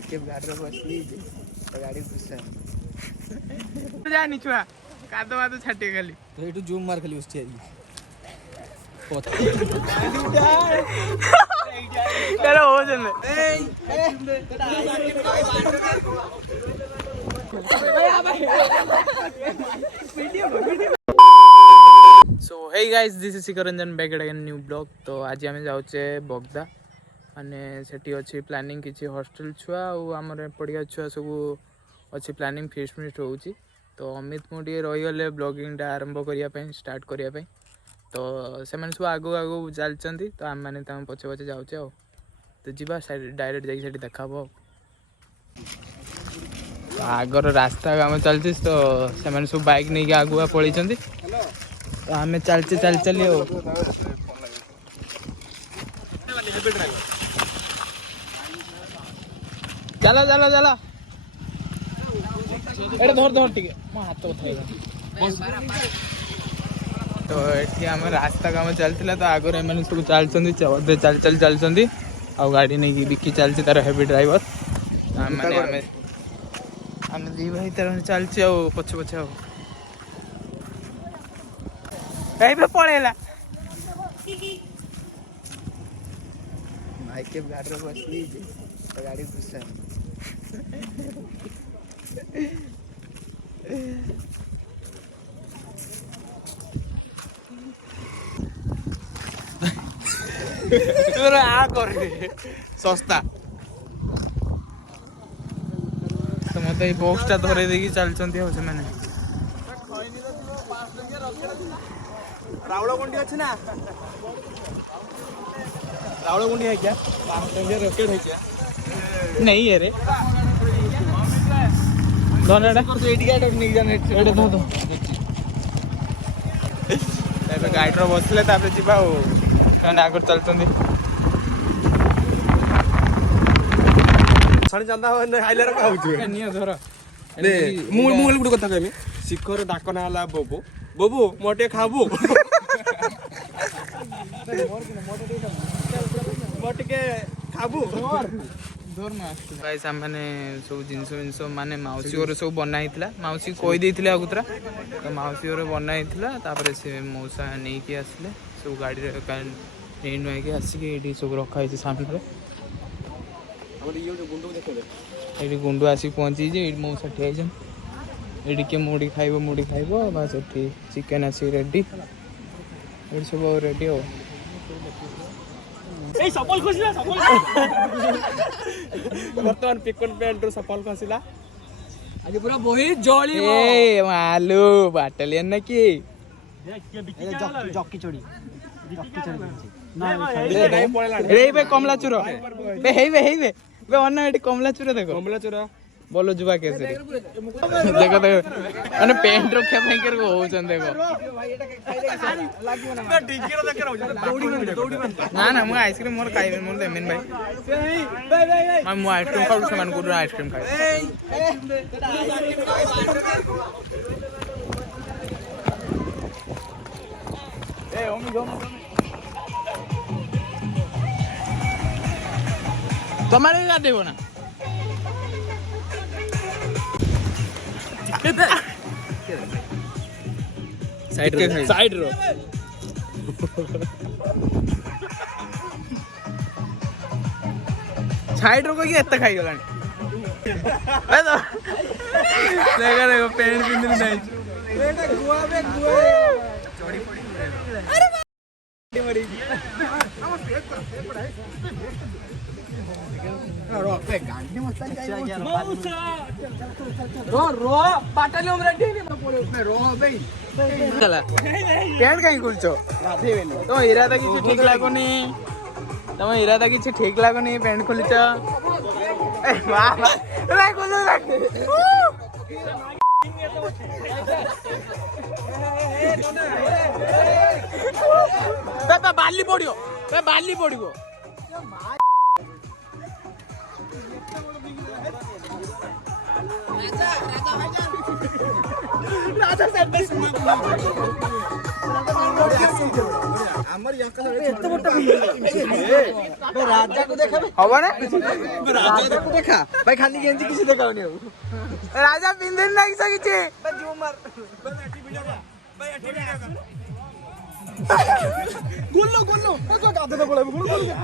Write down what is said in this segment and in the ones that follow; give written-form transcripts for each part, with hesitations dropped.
के गाड़ी बसली गाड़ी घुसा जानी छुआ कादो वादो छाटे खाली तो एटू जूम मार खाली उससे आई यार हो जने so hey guys this is Shikhar Ranjan back again new blog. तो आज आम जाऊे बगदा माने सेठी अच्छी प्लानिंग किसी हॉस्टल छुआ और आमर पड़िया छुआ सब अच्छी प्लानिंग फेस्ट फेस्ट होची। तो अमित मुझे रहीगले ब्लॉगिंग आरंभ करने स्टार्ट करने तो से सब आगु आगु चलती तो आम मैंने पछे पछे जाऊे आ तो जीवा डायरेक्ट जाकि देखा आगर रास्ता काम चलती तो से सब बाइक नहीं आगुआ पलि तो आम चलचे चल चली चलो चलो चलो एटा धर धर टिके मो हाथ उठाई तो ये आम रास्ता काम चलता तो आगे एम सब चलती चल चल चलती आ गाड़ी नहीं बिकी चलती तार हेवी ड्राइवर आम दी भाई तार चलती पछे पछे पड़ेला भाई के गाड़ी बसली गाड़ी घुसा सस्ता तो मत बक्सटा धरे देखिए चलती से मैंने रावड़गुंडी अच्छे ना रावड़गुंडी है क्या रॉकेट है क्या नहीं है रे गाड़ी बसले जीवा आगे चलते कथा कहमी शिखर डाक ना है बबू बबू मोटे खाबू मोटे खाबू गाइस मैंने सब जिनस जिनस माने मौसी घर सब बनाई मौसी कहीदे आगुतरा तो मौसी घर बनाई से मौसा नहीं कि आसले सब गाड़ी नहीं नुआई आसिक ये सब रखाई सामने ये गुंडू आसिक पहुँची ये मौसा ठिया ये किए मुड़ी खाइब बास ये चिकेन आसिक रेडी ये सब रेडी हो बर्तमान पिकन पैंट सफल खसला आज पूरा बही जली आलू बाटलियन ना कि जक्की चोड़ी कमला चूर कमला चूर देखो कमला चूर बोलो जुबा कैसे देखो देखो मैंने पेंट रखा कर देखो ना ना मुझे आइसक्रीम मोर खाई मोर देमिन भाई मैं आइसक्रीम खाऊ से को आइसक्रीम खाई तुम्हारे का देबो ना साइड रो साइड रो को एत खाई गलानी देखो देखो पेंट पिंधि नहीं कहीं खुलचो तुम इरादा किसी ठीक लगुनि तुम इरादा किसी ठीक लगुनि पेंट खोलीच बाली पड़ो बाली पड़ो राजा ଆମର ୟାଙ୍କ ଏତେ ବଡ ରାଜା କୁ ଦେଖା ହବ ନା ରାଜା କୁ ଦେଖା ଭାଇ ଖାଲି ଗେଞ୍ଜି କିଛି ଦେଖାଉନି ଆଉ ରାଜା ପିନ୍ଧେନି ନା କିଛି ଜୁମ୍ ମାର ଗୁଲ୍ଲୁ ଗୁଲ୍ଲୁ ତୁ ଗାଧେ ତ ପଳେଇବୁ ଗୁଲ୍ଲୁ ଗୁଲ୍ଲୁ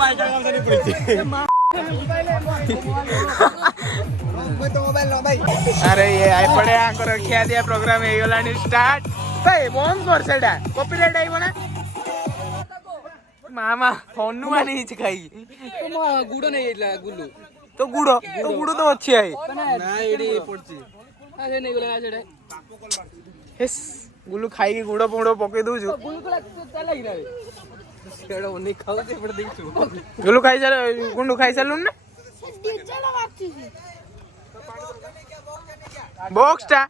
ମାଇ କାମ କରି ପଡିଛି अरे ये एपटे आंकर खिया दिया प्रोग्राम हे गलानी स्टार्ट भाई बंद कर सेटा कॉपीराइट आइबो ना मामा फोनु माने हिच खाई तो गुड़ नहीं आइला गुल्लू तो गुड़ो तो अच्छी आई ना एडी पड़ची अरे नहीं गला सेटा हेस गुल्लू खाई के गुड़ो पुड़ो पके दूजु गुल्लू को चला ही ना सेडो नहीं खाऊ से पड़ देखछु गुल्लू खाई चल गुंडू खाई चलुन ना बॉक्स टा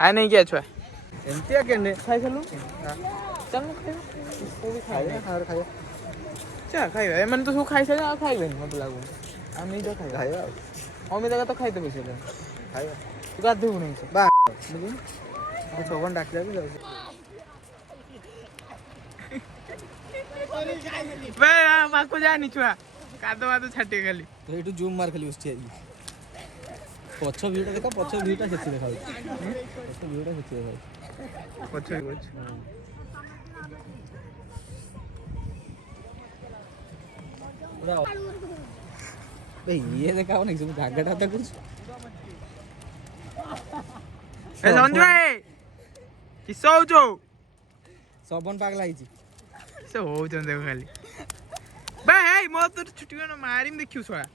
आ नहीं क्या छुआ एंतिया केने खाई चलू चल खाई चा खाई मन तो सब खाई चल खाई मत लागू हम नहीं तो खाई खाया हम इधर तो खाई तो पैसे खाया तू गाधे नहीं से बा तो छगन डाक जाबी जाऊ बे माको जानी छुआ कादो मादो छाटे खाली तो एटू जूम मार खाली उसची आई पछ व्यूटा देखा पछ व्यूटा सेची देखा पछ व्यूटा सेची देखा पछ भाई ये देखा नहीं सब जागटा तक कुछ ए संजय किसो जो सबन पागला आइची से हो जन देखो खाली बे हे मो तो छुट्टी न मारिम देखियो सोया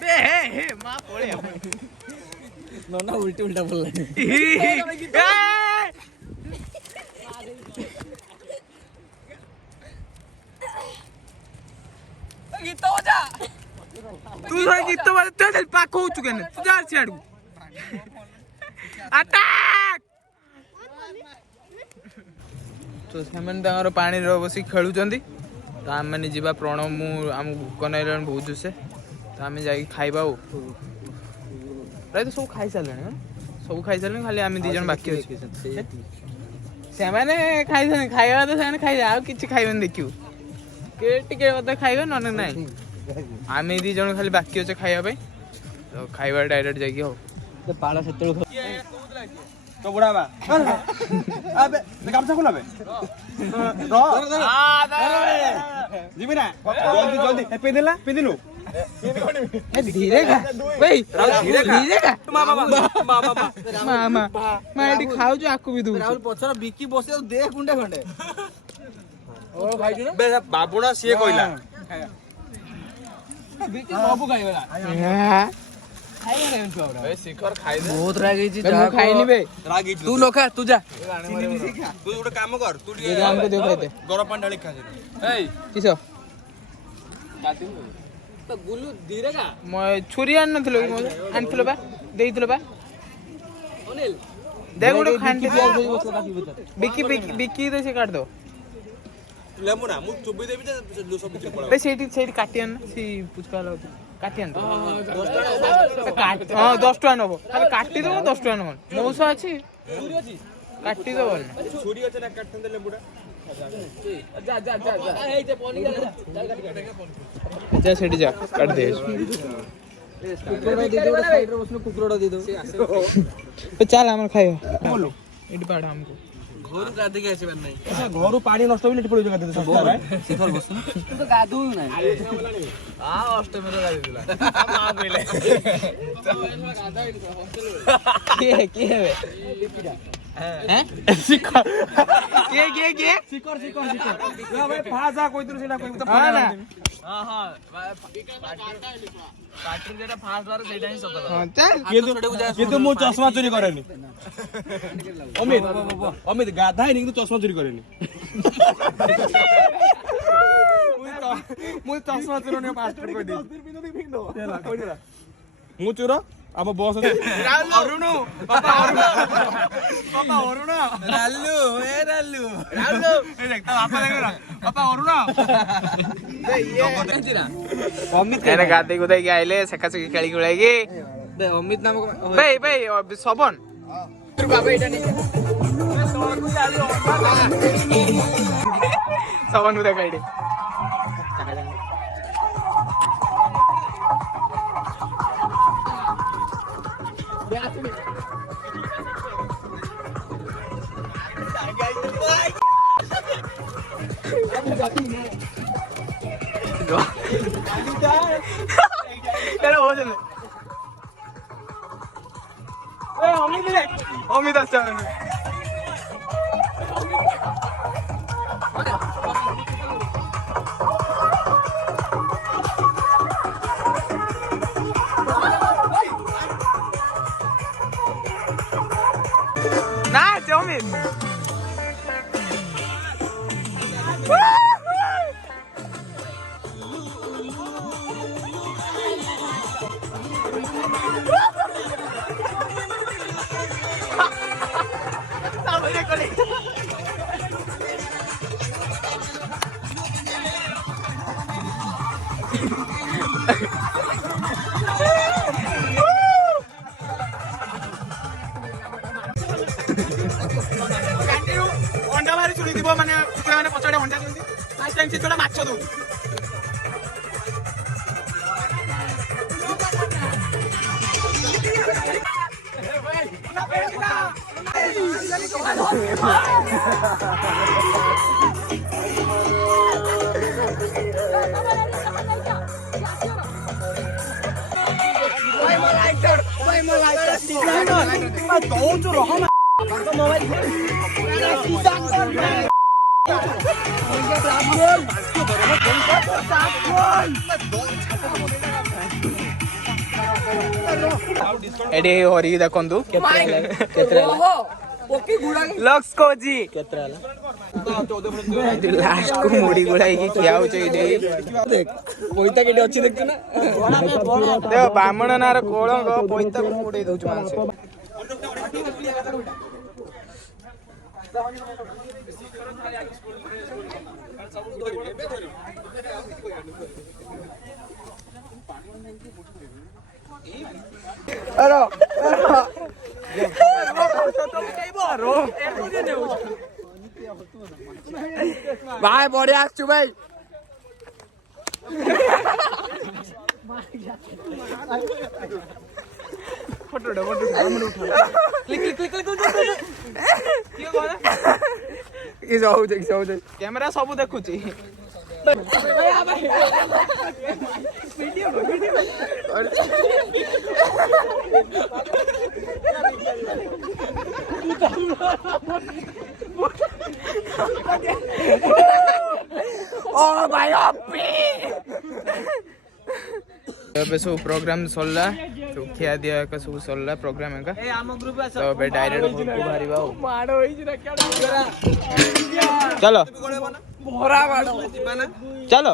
बे हे मा पळे नोना उल्टी उल्टा बोलला गीत हो जा तू थोड़ा गीत बजा तू चल पाक हो चुके ने तू जा छाड़ू अटैक तो सेमन तांगर पानी रो बसी खेलु चंदी तो हम माने जीवा प्रणव मु हम भूख नाइलन बहुत से तो हम जाई खाइबा ओ प्राय तो सब खाई साले सब खाई साले खाली हम दी जन बाकी अछि से माने खाई साले खाइबा तो सेने खाइ आ किछ खाइबन देखियो के टिके मत खाइबा न नहीं हम दी जन खाली बाकी अछि खाइबा पे तो खाइबा डायरेक्ट जाई हो तो पाला सेतळ तो बुढ़ावा अबे गामछा खोलाबे रो जीबी ना जल्दी जल्दी पेदिला पेदिनु धीरे खा भाई धीरे खा मामा मैं एडी खाऊ जो आकु भी दू राहुल पछर बिकी बसे दे कुंडे खंडे ओ भाई जी बे बाबुना सिए कइला बिकी बाबू खाइबला ए शिखर खाई दे बहुत रागी जी मैं खाइनी बे रागी तू लोखा तू जा चीनी मिसी खा तू उडे काम कर तू ये हमको दे खाई दे गरम पानी ढाली खा ए किसो तो गुल्लू धीरे का मैं छुरी आन नथलो आनथलो बा देइथलो बा अनिल देख उडे खांटे बिकी बिकी बिकी दे से काट दो लेमु ना मु चुबी देबी जे सब कुछ पळा बे सेठी काटियन सी पुचका लो काटियन तो 10 काट हां 10 टका नबो खाली काटी दो 10 टका नबो मौसा अछि छुरी अछि काटी दो बोल छुरी अछि ना काटन दे लेमुडा जा जा जा जा ए जे पानी का चल काट जा सेठी जा काट दे कुकरोड़ा दे दो साइड रे उसने कुकरोड़ा दे दो तो चल हमर खाइयो बोलो इड पाड़ हमको घर गाधे के आसीबार नहीं अच्छा घरु पानी नष्ट होई नेट पड़ो जगह दे सब शिखर बस तू तो गाधू नहीं आ अष्टमी रे गाधी दिला मा पहिले के है हैं शिखर के शिखर ना भाई फाजा कोई दूर सेना कोई तो हां ना हां हां काटून जेटा फास्ट बार सेटा ही सकता हां चल কিন্তু মু চশমা চুরি করেনি অমিত গাধাই নি কিন্তু চশমা চুরি করেনি মুই চশমা চুরি নে পাস্টার কই দি মু চুর ଆମ ବସ୍ ଅଛି ଅରୁଣ ବାପା ଅରୁଣ ବାପା ଅରୁଣ ରାଲୁ ଏ ରାଲୁ ରାହୁଲ ଏ ଦେਖ ତା ବାପା ଦେଖ ବାପା ଅରୁଣ ଅମିତ ଏନେ ଗାଧେଇ ଗୁଧାଇକି ଆଇଲେ ସେକା ସେକି ଖେଳି ଖେଳାଇକି ଅମିତ ନାମକ ବେଇ ସବନ ବାବା ଏଇଟା ନେଇ ସବନ କୁ ଦେଖ ଏଇଠି অমিত আসছে না অমিত अंडा भारी चुड़ी দিব মানে কুকুরা মানে পছাড়ে अंडा দিନ୍ତି লাস্ট টাইম সে ছোটা মাছ দউ एडी हरी देखंतु लक्स को जी लास्ट को मुड़ी गुड़ाई की किया हो चाहिए देख पइता केटे अछि देखछ ना देख ब्राह्मण नार कोळंग पइता को मुड़ी दउछ मानसे अरे भाई बढ़िया आछु भाई फोटो क्लिक कैमरा सब देखुची ଏବେ ସବୁ ପ୍ରୋଗ୍ରାମ ସରିଲା ସବୁ ଖିଆ ଦିଆ ଏକା ସବୁ ସରିଲା ପ୍ରୋଗ୍ରାମ ଏକା ତ ଏବେ ଡାଇରେକ୍ଟ ଘରକୁ ବାହାରିବା ଆଉ ଚାଲ ଚାଲ